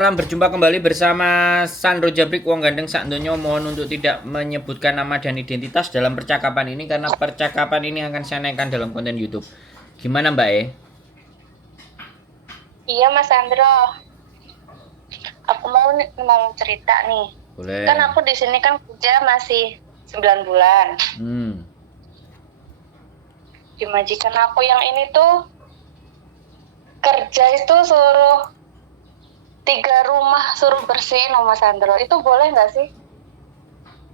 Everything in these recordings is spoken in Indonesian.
Salam, berjumpa kembali bersama Sandro Jabrik Wong Gandeng Sakdonyo. Mohon untuk tidak menyebutkan nama dan identitas dalam percakapan ini karena percakapan ini akan saya naikkan dalam konten YouTube. Gimana Mbak E? Iya Mas Sandro, aku mau cerita nih. Boleh. Kan aku di sini kan kerja masih 9 bulan. Di majikan aku yang ini tuh kerja itu suruh 3 rumah suruh bersihin sama Mas Sandro. Itu boleh nggak sih?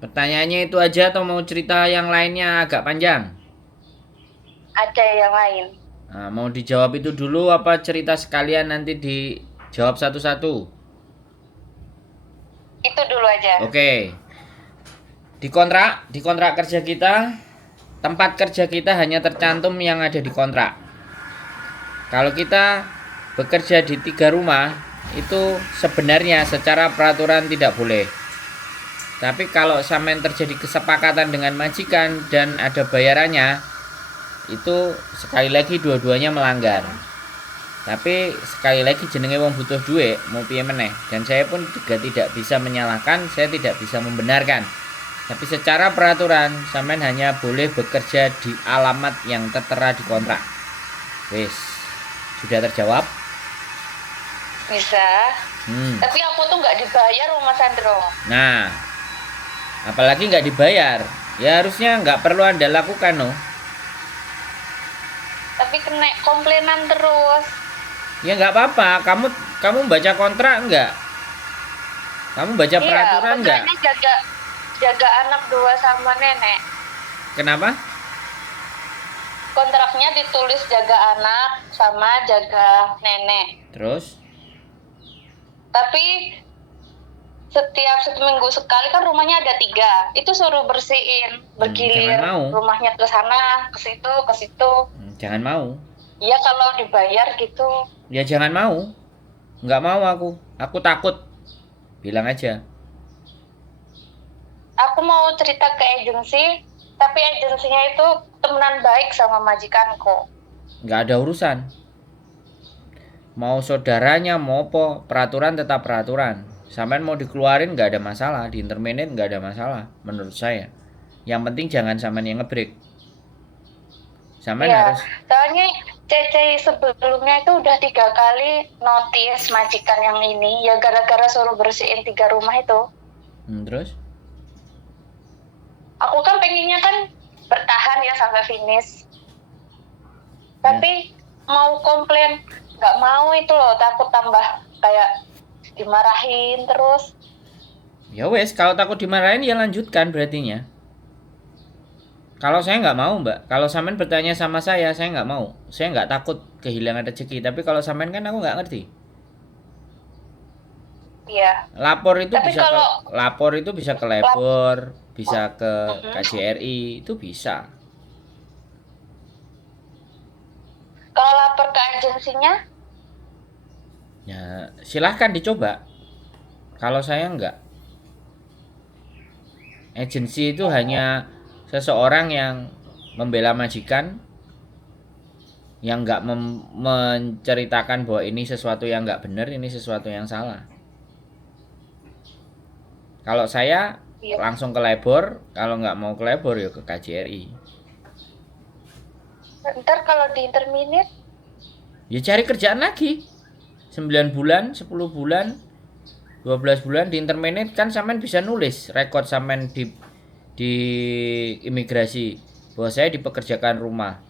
Pertanyaannya itu aja atau mau cerita yang lainnya agak panjang? Ada yang lain. Nah, mau dijawab itu dulu apa cerita sekalian nanti dijawab satu-satu? Itu dulu aja. Oke. Di kontrak kerja kita, tempat kerja kita hanya tercantum yang ada di kontrak. Kalau kita bekerja di 3 rumah, itu sebenarnya secara peraturan tidak boleh. Tapi kalau sampean terjadi kesepakatan dengan majikan dan ada bayarannya, itu sekali lagi dua-duanya melanggar. Tapi sekali lagi jenenge wong butuh duit, mau piye meneh. Dan saya pun juga tidak bisa menyalahkan, saya tidak bisa membenarkan. Tapi secara peraturan, sampean hanya boleh bekerja di alamat yang tertera di kontrak. Wis, sudah terjawab? Bisa. Tapi aku tuh nggak dibayar sama Mas Sandro. Nah, apalagi nggak dibayar, ya harusnya nggak perlu Anda lakukan, no. Tapi kena komplainan terus. Ya nggak apa-apa, kamu baca kontrak nggak? Kamu baca peraturan nggak? Iya, jaga anak 2 sama nenek. Kenapa? Kontraknya ditulis jaga anak sama jaga nenek. Terus? Tapi setiap 1 minggu sekali kan rumahnya ada 3. Itu suruh bersihin, bergilir. Rumahnya ke sana, ke situ, ke situ. Jangan mau. Iya kalau dibayar gitu. Ya jangan mau. Nggak mau aku. Aku takut. Bilang aja. Aku mau cerita ke agensi, tapi agensinya itu temenan baik sama majikanku. Nggak ada urusan. Mau saudaranya, mau apa, peraturan tetap peraturan. Sampean mau dikeluarin nggak ada masalah, di interminate nggak ada masalah, menurut saya. Yang penting jangan sampean yang ngebreak. Sampean harus. Soalnya Cece sebelumnya itu udah 3 kali notice majikan yang ini, ya gara-gara suruh bersihin 3 rumah itu. Terus? Aku kan pengennya kan bertahan ya sampai finish. Tapi mau komplain nggak mau itu loh, takut tambah kayak dimarahin terus. Ya wes, kalau takut dimarahin ya lanjutkan berartinya. Kalau saya nggak mau mbak, kalau sampean bertanya sama saya nggak mau. Saya nggak takut kehilangan rezeki, tapi kalau sampean kan aku nggak ngerti. Iya. Lapor itu bisa ke labor, bisa ke KJRI, itu bisa. Kalau lapor ke agensinya? Ya silahkan dicoba. Kalau saya enggak. Agensi itu hanya seseorang yang membela majikan, yang enggak menceritakan bahwa ini sesuatu yang enggak benar, ini sesuatu yang salah. Kalau saya langsung ke labor, kalau enggak mau ke labor ya ke KJRI. Ntar kalau di interminate? Ya cari kerjaan lagi. 9 bulan, 10 bulan, 12 bulan di interminate kan sampean bisa nulis rekod sampean di imigrasi bahwa saya dipekerjakan rumah.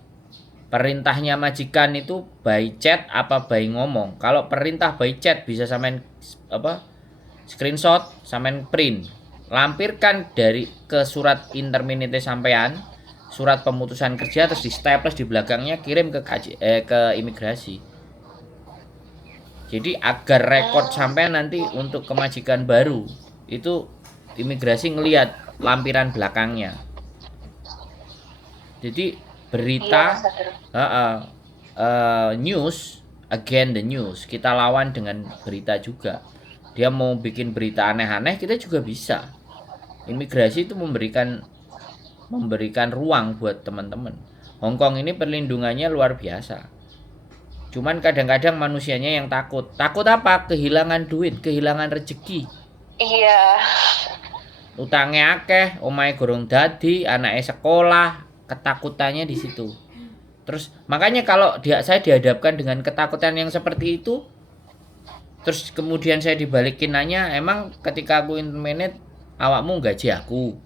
Perintahnya majikan itu by chat apa by ngomong. Kalau perintah by chat bisa sampean screenshot, sampean print, lampirkan ke surat interminate sampean, surat pemutusan kerja, terus di staples di belakangnya kirim ke imigrasi. Jadi agar rekod sampean nanti untuk kemajikan baru itu imigrasi ngelihat lampiran belakangnya. Jadi berita news again the news, kita lawan dengan berita juga. Dia mau bikin berita aneh-aneh, kita juga bisa. Imigrasi itu memberikan ruang buat teman-teman. Hong Kong ini perlindungannya luar biasa. Cuman kadang-kadang manusianya yang takut. Takut apa? Kehilangan duit, kehilangan rezeki. Iya. Utangnya akeh, omahe gorong dadi, anaknya sekolah, ketakutannya di situ. Terus makanya kalau saya dihadapkan dengan ketakutan yang seperti itu, terus kemudian saya dibalikin nanya, emang ketika aku interminate awakmu gaji aku?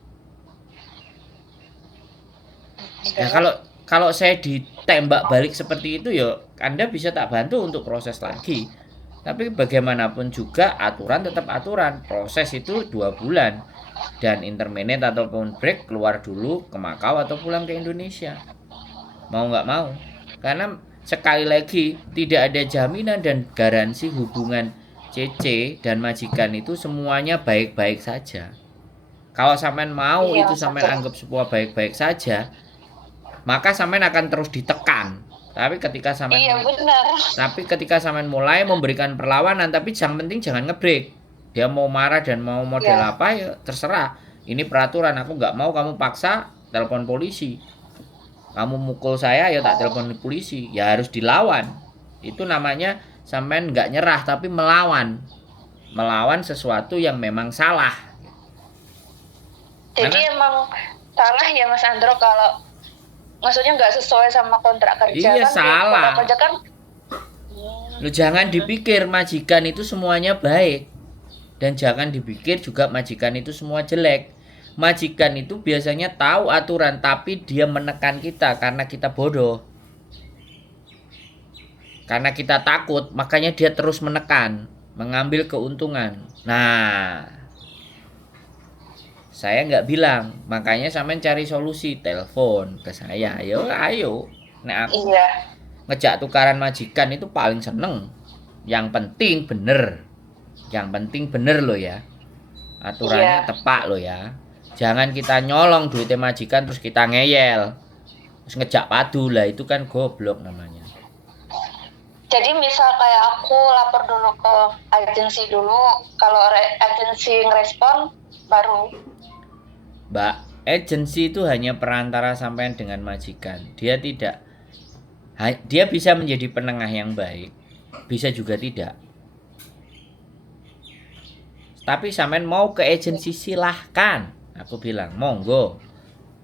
Nah, kalau saya ditembak balik seperti itu ya Anda bisa tak bantu untuk proses lagi. Tapi bagaimanapun juga aturan tetap aturan. Proses itu 2 bulan. Dan interminate ataupun break keluar dulu ke Makau atau pulang ke Indonesia. Mau nggak mau. Karena sekali lagi tidak ada jaminan dan garansi hubungan CC dan majikan itu semuanya baik-baik saja. Kalau sampean mau itu sampean anggap sebuah baik-baik saja, maka sampean akan terus ditekan. Tapi ketika sampean mulai memberikan perlawanan, tapi yang penting jangan ngebreak. Dia mau marah dan mau model apa ya terserah. Ini peraturan, aku nggak mau kamu paksa, telepon polisi. Kamu mukul saya ya tak telepon polisi. Ya harus dilawan. Itu namanya sampean nggak nyerah tapi melawan. Melawan sesuatu yang memang salah. Jadi emang salah ya Mas Andro kalau maksudnya nggak sesuai sama kontrak kerja. Iya kan, salah. Kerja kan. Lu jangan dipikir majikan itu semuanya baik. Dan jangan dipikir juga majikan itu semua jelek. Majikan itu biasanya tahu aturan tapi dia menekan kita karena kita bodoh. Karena kita takut, makanya dia terus menekan, mengambil keuntungan. Nah, saya nggak bilang, makanya sampean cari solusi, telepon ke saya, ayo. Nah, aku ngejak tukaran majikan itu paling seneng. Yang penting bener loh ya. Aturannya tepak loh ya. Jangan kita nyolong duitnya majikan terus kita ngeyel. Terus ngejak padu lah, itu kan goblok namanya. Jadi misal kayak aku lapor dulu ke agensi dulu, kalau agensi ngerespon baru. Mbak, agensi itu hanya perantara sampean dengan majikan. Dia bisa menjadi penengah yang baik, bisa juga tidak. Tapi sampean mau ke agensi silahkan. Aku bilang, monggo.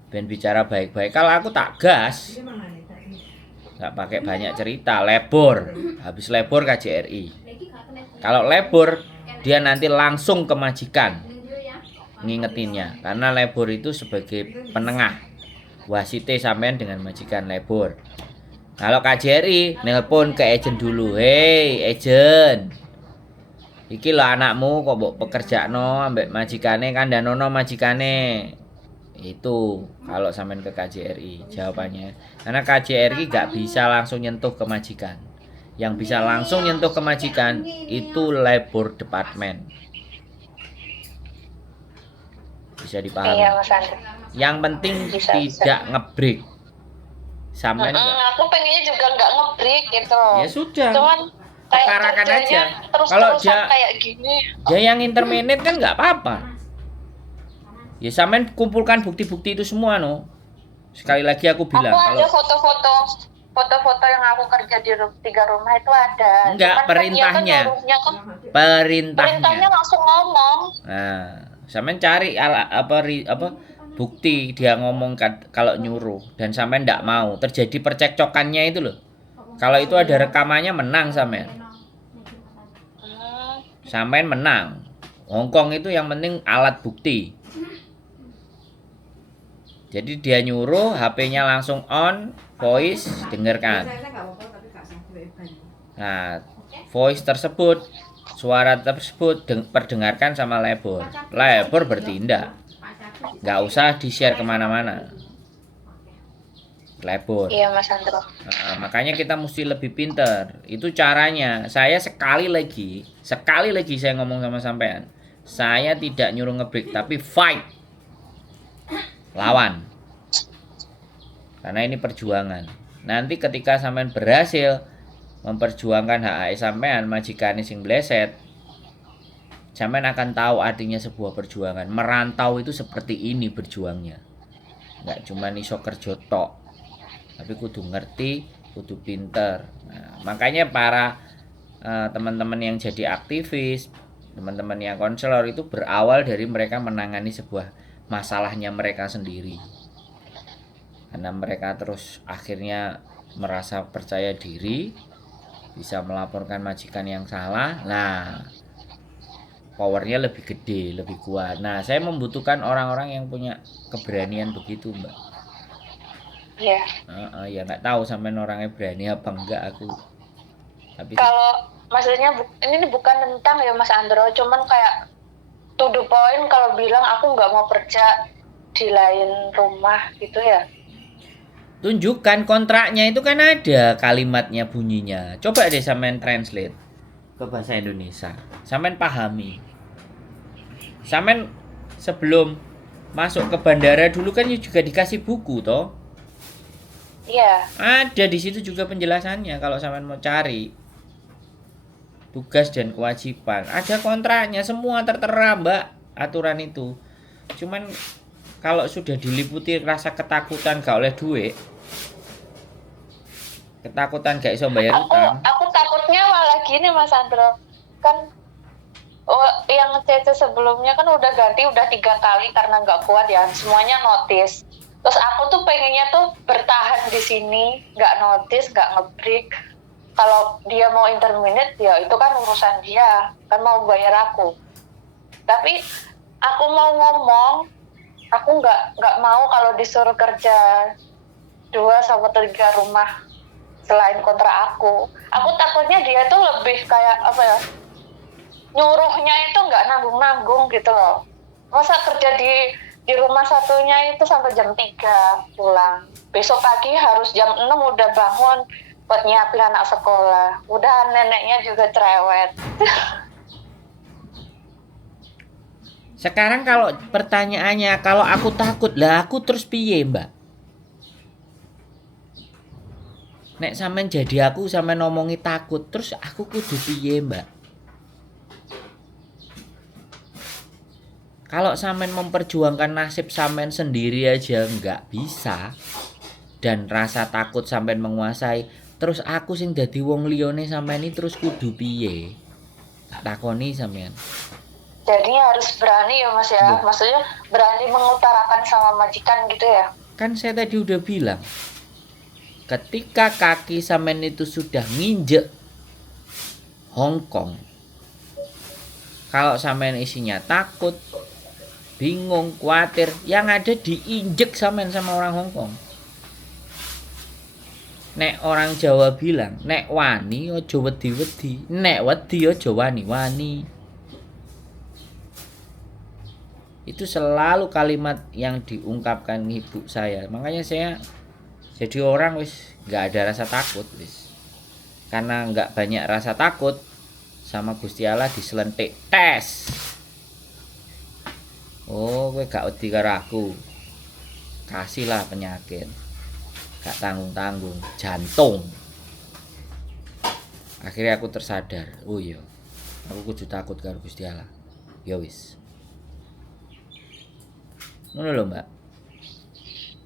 Ben bicara baik-baik. Kalau aku tak gas. Gak pakai banyak cerita, lebor. Habis lebor KJRI. Kalau lebor, dia nanti langsung ke majikan. Ngingetinnya karena lebor itu sebagai penengah wasite sampean dengan majikan lebor. Kalau KJRI nelpon ke agent dulu, hei agent, iki lho anakmu kok mbok pekerjakno ambek majikane kandhanono majikane. Itu kalau sampean ke KJRI jawabannya. Karena KJRI gak bisa langsung nyentuh ke majikan. Yang bisa langsung nyentuh ke majikan itu labor department. Bisa dipahami. Iya, Mas Andro. Yang penting tidak ngebreak. Sampai aku pengennya juga nggak ngebreak gitu. Ya sudah. Cuman tekarakan aja. Kalau dia kayak gini. Dia yang interminate kan nggak apa-apa. Ya sampean kumpulkan bukti-bukti itu semua no. Sekali lagi aku bilang. Aku ada foto-foto yang aku kerja di 3 rumah itu ada. Enggak, perintahnya. Perintahnya langsung ngomong. Nah, sampean cari bukti dia ngomong kalau nyuruh dan sampean enggak mau, terjadi percekcokannya itu loh. Kalau itu ada rekamannya menang sampean. Sampean menang. Hongkong itu yang penting alat bukti. Jadi dia nyuruh, HP-nya langsung on, voice dengarkan. Nah, voice tersebut, suara tersebut perdengarkan sama labor. Labor bertindak. Nggak usah di-share kemana-mana. Labor. Iya Mas Andro. Nah, makanya kita mesti lebih pinter. Itu caranya. Saya sekali lagi saya ngomong sama sampean. Saya tidak nyuruh ngebreak, tapi fight. Lawan. Karena ini perjuangan. Nanti ketika sampean berhasil memperjuangkan hak sampean, majikane sing bleset, sampean akan tahu artinya sebuah perjuangan. Merantau itu seperti ini berjuangnya. Enggak cuma iso kerja tok. Tapi kudu ngerti kudu pinter. Nah, makanya para teman-teman yang jadi aktivis, teman-teman yang konselor itu berawal dari mereka menangani sebuah masalahnya mereka sendiri. Karena mereka terus akhirnya merasa percaya diri, bisa melaporkan majikan yang salah. Nah, powernya lebih gede, lebih kuat. Nah, saya membutuhkan orang-orang yang punya keberanian begitu, Mbak. Iya. Ya nggak tahu sampai orangnya berani apa enggak aku. Tapi kalau maksudnya ini bukan tentang ya Mas Andro, cuman kayak to the point kalau bilang aku nggak mau kerja di lain rumah gitu ya. Tunjukkan kontraknya itu kan ada kalimatnya bunyinya. Coba deh sampean translate ke bahasa Indonesia. Sampean pahami. Sampean sebelum masuk ke bandara dulu kan juga dikasih buku toh. Iya. Ada di situ juga penjelasannya kalau sampean mau cari. Tugas dan kewajiban. Ada kontraknya semua tertera, Mbak, aturan itu. Cuman kalau sudah diliputi rasa ketakutan gak oleh duit, ketakutan gak iso bayar utang. Aku takutnya malah gini Mas Andro. Kan yang CC sebelumnya kan udah ganti udah 3 kali karena nggak kuat ya, semuanya notice. Terus aku tuh pengennya tuh bertahan di sini, nggak notice, nggak ngebreak. Kalau dia mau interminate ya itu kan urusan dia, kan mau bayar aku. Tapi aku mau ngomong, aku nggak mau kalau disuruh kerja 2-3 rumah selain kontrak aku. Aku takutnya dia tuh lebih kayak apa ya? Nyuruhnya itu nggak nanggung-nanggung gitu loh. Masa kerja di rumah satunya itu sampai jam 3 pulang. Besok pagi harus jam 6 udah bangun buat nyiapin anak sekolah. Udah neneknya juga cerewet. Sekarang kalau pertanyaannya, kalau aku takut, lah aku terus piye, Mbak? Nek sampean jadi aku sampean ngomongi takut, terus aku kudu piye, Mbak? Kalau sampean memperjuangkan nasib sampean sendiri aja nggak bisa, dan rasa takut sampean menguasai, terus aku sing dadi wong liyane sampean ini terus kudu piye? Takoni sampean. Jadi harus berani ya Mas ya. Maksudnya berani mengutarakan sama majikan gitu ya. Kan saya tadi udah bilang, ketika kaki sampean itu sudah nginjek Hong Kong, kalau sampean isinya takut, bingung, khawatir, yang ada diinjek sampean sama orang Hong Kong. Nek orang Jawa bilang, nek wani ojo wedi-wedi, nek wedi ojo wani-wani. Itu selalu kalimat yang diungkapkan ibu saya. Makanya saya jadi orang wis nggak ada rasa takut wis. Karena nggak banyak rasa takut, sama Gusti Allah diselentik tes. Oh, kowe gak wedi karo aku. Kasihlah penyakit. Gak tanggung-tanggung, jantung. Akhirnya aku tersadar, oh iya, aku kudu takut karo Gusti Allah. Ya wis. Ngono lho, Mbak.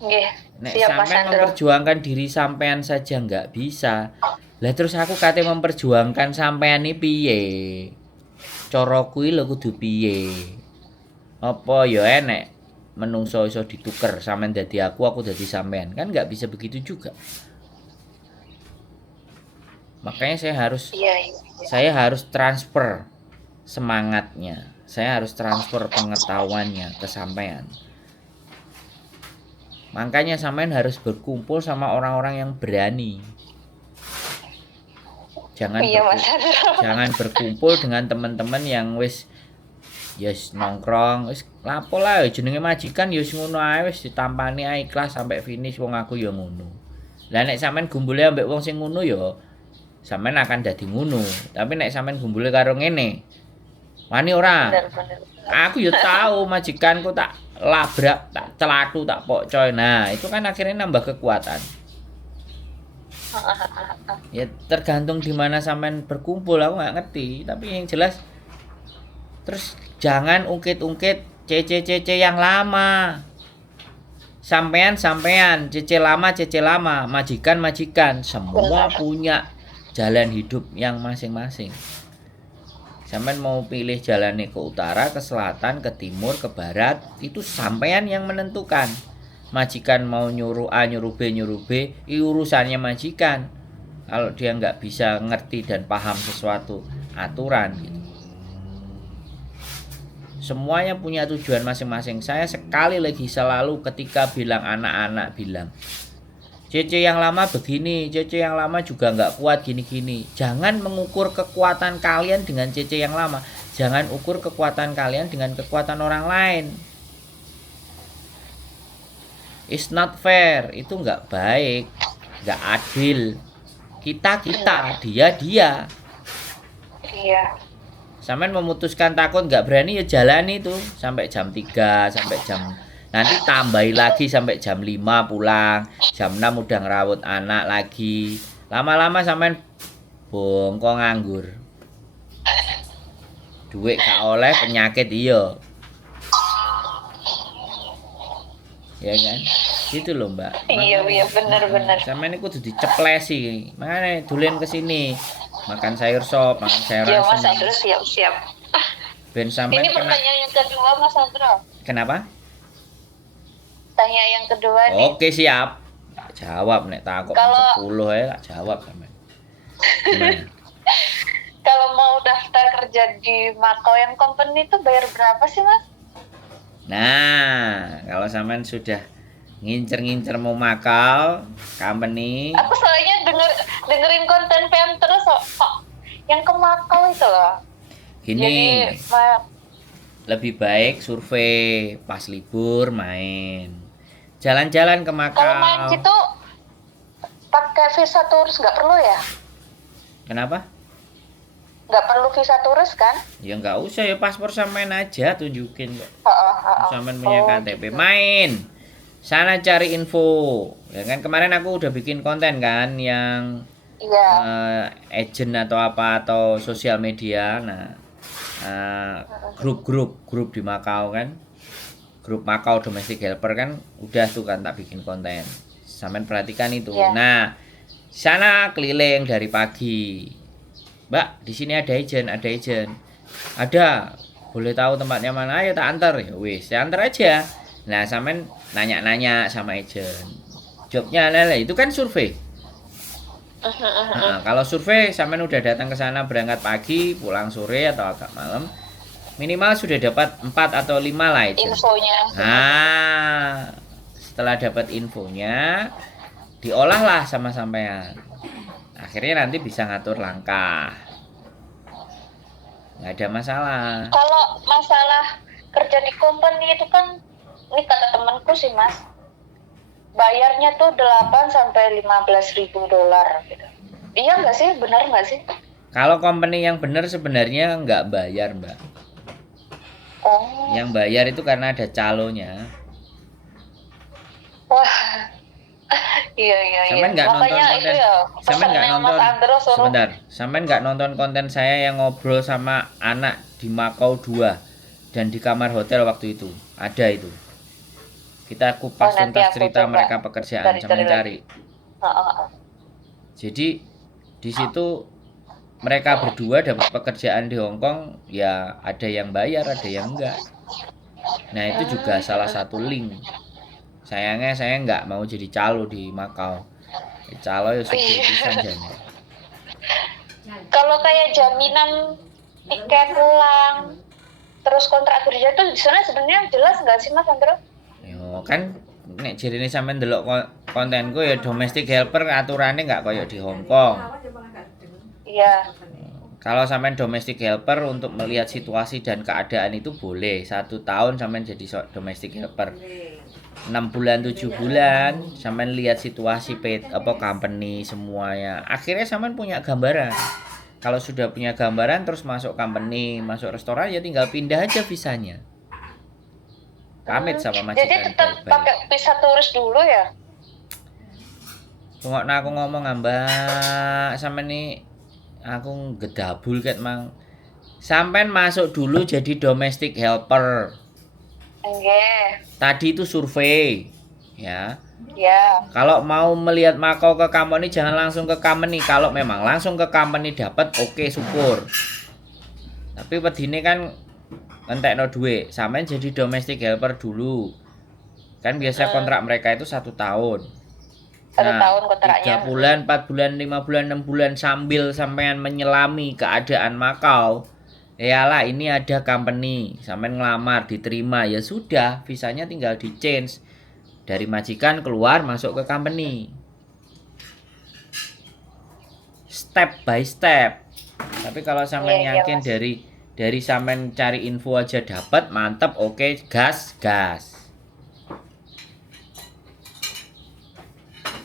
Nggih. Nek sampean memperjuangkan diri sampean saja nggak bisa. Lah terus aku kate memperjuangkan sampean iki piye? Cara kuwi lho kudu piye? Apa ya enek menungso iso dituker sampean dadi aku dadi sampean. Kan nggak bisa begitu juga. Makanya saya harus transfer semangatnya. Saya harus transfer pengetahuannya ke sampean. Makanya sampean harus berkumpul sama orang-orang yang berani. Jangan berkumpul dengan teman-teman yang wis nongkrong, wis lapo lah jenenge majikan ya wis ngono ae, wis ditampani ae ikhlas sampai finish, wong aku ya ngono. Lah nek sampean gumbule ambek wong sing ngono ya sampean akan dadi ngono. Tapi nek sampean gumbule karo ngene, wani ora? Aku ya tahu majikanku tak labrak, tak celatu, tak pokcoy. Nah, itu kan akhirnya nambah kekuatan. Ya tergantung di mana sampean berkumpul, aku nggak ngerti. Tapi yang jelas, terus jangan ungkit-ungkit CC yang lama. sampean, cece lama, majikan, semua Benar. punya jalan hidup yang masing-masing. Sampean mau pilih jalannya ke utara, ke selatan, ke timur, ke barat, itu sampean yang menentukan. Majikan mau nyuruh A, nyuruh B, itu urusannya majikan. Kalau dia nggak bisa ngerti dan paham sesuatu aturan gitu. Semuanya punya tujuan masing-masing. Saya sekali lagi selalu ketika bilang anak-anak bilang, Cece yang lama begini, Cece yang lama juga nggak kuat gini-gini. Jangan mengukur kekuatan kalian dengan Cece yang lama. Jangan ukur kekuatan kalian dengan kekuatan orang lain. It's not fair. Itu nggak baik, nggak adil. Kita, dia. Iya. Sampean memutuskan takut nggak berani ya jalani tuh sampai jam 3, sampai jam nanti tambahi lagi sampai jam 5 pulang, jam 6 udah ngerawat anak lagi. Lama-lama sampean bongkong nganggur. Duit gak oleh, penyakit iya. Ya kan? Gitu loh, Mbak. Iya, benar. Sampean iku kudu diceplesi. Makanya dolen ke sini. Makan sayur sop, makan sayur Ya Mas asem. Andro, siap. Ben sampean Ini kena. pertanyaan yang kedua Mas Andro. Kenapa? Tanya yang kedua nih. Oke, siap. Jawab nek takut Kalau- 10 ya tak jawab sampean. Gimana? Kalau mau daftar kerja di Makau yang company itu bayar berapa sih Mas? Nah, kalau sampean sudah ngincer-ngincer mau Makau company, Aku soalnya dengerin konten PM terus kok yang ke Makau itu loh. gini, Jadi lebih baik survei pas libur main. Jalan-jalan ke Makau. kalau main gitu pakai visa turis nggak perlu ya? Kenapa? Nggak perlu visa turis kan? Ya nggak usah ya, paspor sampean aja tunjukin kok. Heeh. Sampean punya Oh, KTP, main. Sana cari info. Ya kan kemarin aku udah bikin konten kan yang Iya. agent atau apa atau sosial media. Nah, grup di Makau kan, grup Makau Domestic Helper kan udah tuh kan tak bikin konten. Sampean perhatikan itu. Iya. Nah, sana keliling dari pagi. Mbak, di sini ada agent. Ada. Boleh tahu tempatnya mana? Ayo tak antar. Ya wis, saya antar aja. Nah, sampean nanya-nanya sama agent. Jobnya lele itu kan survei. Nah, kalau survei sampean udah datang ke sana berangkat pagi, pulang sore atau agak malam, minimal sudah dapat 4 atau 5 lah agent. Infonya. Nah, setelah dapat infonya, diolahlah sama sampean. Akhirnya nanti bisa ngatur langkah. Nggak ada masalah. Kalau masalah kerja di company itu kan, ini kata temanku sih Mas, bayarnya tuh 8 sampai 15 ribu dolar gitu. Iya nggak sih? Benar nggak sih? Kalau company yang benar sebenarnya nggak bayar, Mbak. Oh, Yang bayar itu karena ada calonya. wah. Iya. Sampean nggak nonton Makanya konten. itu ya, Sampean nggak pesannya nonton. Mas Andro suruh. Sebentar. Sampean nggak nonton konten saya yang ngobrol sama anak di Makau 2 dan di kamar hotel waktu itu. Ada itu. Kita kupas Oh, nanti tuntas aku cerita coba mereka pekerjaan, cari-cari sampean lagi. cari. Heeh. Jadi di situ mereka berdua dapat pekerjaan di Hong Kong, ya ada yang bayar, ada yang enggak. Nah, itu juga salah satu link. Sayangnya saya nggak mau jadi calo di Makau. Calo ya sudah pisan jane. Kalau kayak jaminan tiket pulang, terus kontrak kerja tuh di sana sebenarnya jelas nggak sih Mas Andro? Yo kan nek jarine sampean ndelok kontenku ya domestic helper aturannya nggak koyo di Hong Kong. Iya. Kalau sampean domestic helper untuk melihat situasi dan keadaan itu boleh 1 tahun sampean jadi domestic helper. 6 bulan 7 bulan sampean lihat situasi company semuanya. Akhirnya sampean punya gambaran. Kalau sudah punya gambaran terus masuk company, masuk restoran ya tinggal pindah aja visanya. Pamit sama majikan. Jadi tetap baik-baik. pakai visa turis dulu ya? Tunggu aku ngomong Mbak, sampean nih aku gedabul ket mang. Sampean masuk dulu jadi domestic helper. Enggak. Tadi itu survei. ya. Ya. Kalau mau melihat Makau ke company jangan langsung ke company. Kalau memang langsung ke company dapat, oke, syukur. Tapi wedine kan entekno duit, sampean jadi domestic helper dulu. Kan biasa kontrak mereka itu 1 tahun. 1 tahun kontraknya. 3 bulan, 4 bulan, 5 bulan, 6 bulan sambil sampean menyelami keadaan Makau. Yalah, ini ada company, sampean ngelamar, diterima, ya sudah, visanya tinggal di change dari majikan keluar masuk ke company. Step by step. Tapi kalau sampean Iya, yakin Mas. dari sampean cari info aja dapat, mantap, oke, gas.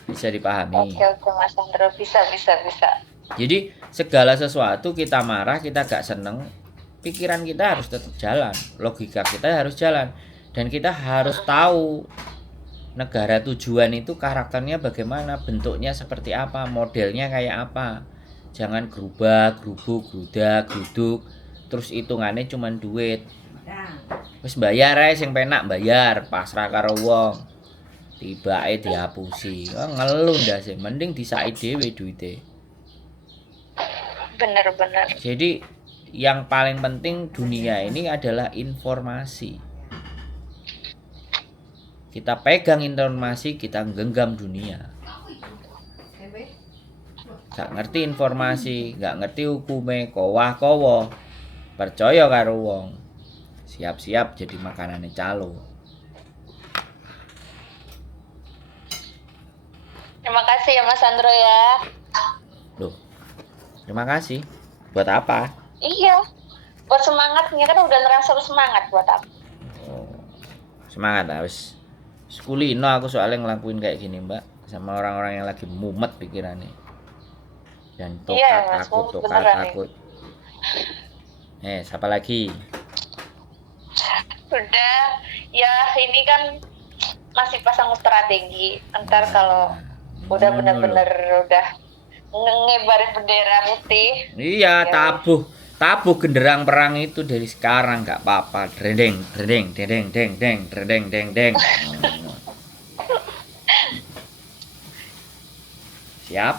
Bisa dipahami. Oke Mas Andro, bisa. Jadi segala sesuatu kita marah, kita gak seneng, pikiran kita harus tetap jalan, logika kita harus jalan, dan kita harus tahu negara tujuan itu karakternya bagaimana, bentuknya seperti apa, modelnya kayak apa. Jangan gerubak, gerubuk, gerudak, geruduk, terus hitungannya cuma duit. Wis bayar ae sing penak bayar, pasrah karo wong. Tibake dihapusi. Oh, ngeluh ndak sih, mending disaki dhewe duite. Bener. Jadi yang paling penting dunia ini adalah informasi. Kita pegang informasi, kita genggam dunia. Gak ngerti informasi, gak ngerti hukume, kowah-kowo, percaya karo wong, siap-siap jadi makanane calo. Terima kasih ya Mas Andro ya. Loh, terima kasih. Buat apa? Iya, buat semangatnya kan udah ngerasa semangat buat apa? Oh, semangat harus. Sekulino aku soalnya ngelakuin kayak gini mbak, sama orang-orang yang lagi mumet pikirannya. Dan Iya, Mas, tokat beneran takut. Siapa lagi? Udah, ya ini kan masih pasang strategi. Ntar kalau udah bener-bener udah ngebarin bendera putih. Iya, tabuh genderang perang itu dari sekarang nggak apa-apa. Dredeng. Siap?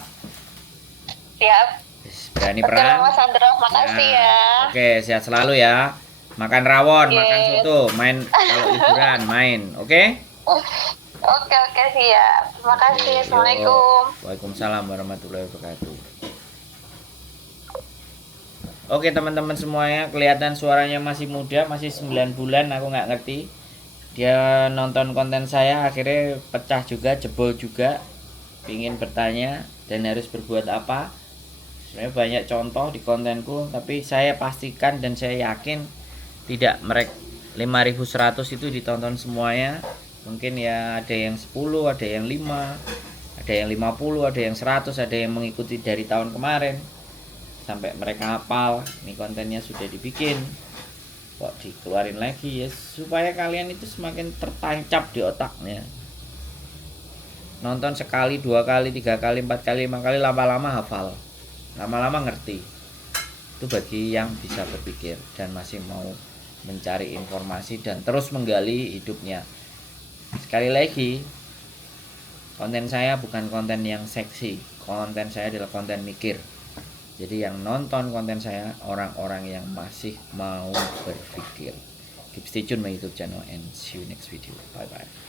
Siap. Berani Oke, perang? Mas Andro, makasih ya. Oke, sehat selalu ya. Makan rawon, makan soto, main kalau liburan, main. Oke? Oke, siap. Terima kasih. Assalamualaikum. Waalaikumsalam warahmatullahi wabarakatuh. Oke teman-teman semuanya, kelihatan suaranya masih muda, masih 9 bulan, aku nggak ngerti. Dia nonton konten saya, akhirnya pecah juga, jebol juga, ingin bertanya dan harus berbuat apa. Sebenarnya banyak contoh di kontenku, tapi saya pastikan dan saya yakin tidak 5100 itu ditonton semuanya. Mungkin ya ada yang 10, ada yang 5, ada yang 50, ada yang 100, ada yang mengikuti dari tahun kemarin sampai mereka hafal ini kontennya sudah dibikin, kok dikeluarin lagi ya, supaya kalian itu semakin tertancap di otaknya. Nonton sekali, 2 kali, 3 kali, 4 kali, 5 kali, lama-lama hafal, lama-lama ngerti. Itu bagi yang bisa berpikir dan masih mau mencari informasi dan terus menggali hidupnya. Sekali lagi, konten saya bukan konten yang seksi, konten saya adalah konten mikir. Jadi yang nonton konten saya orang-orang yang masih mau berpikir. Keep stay tune my YouTube channel and see you next video. Bye bye.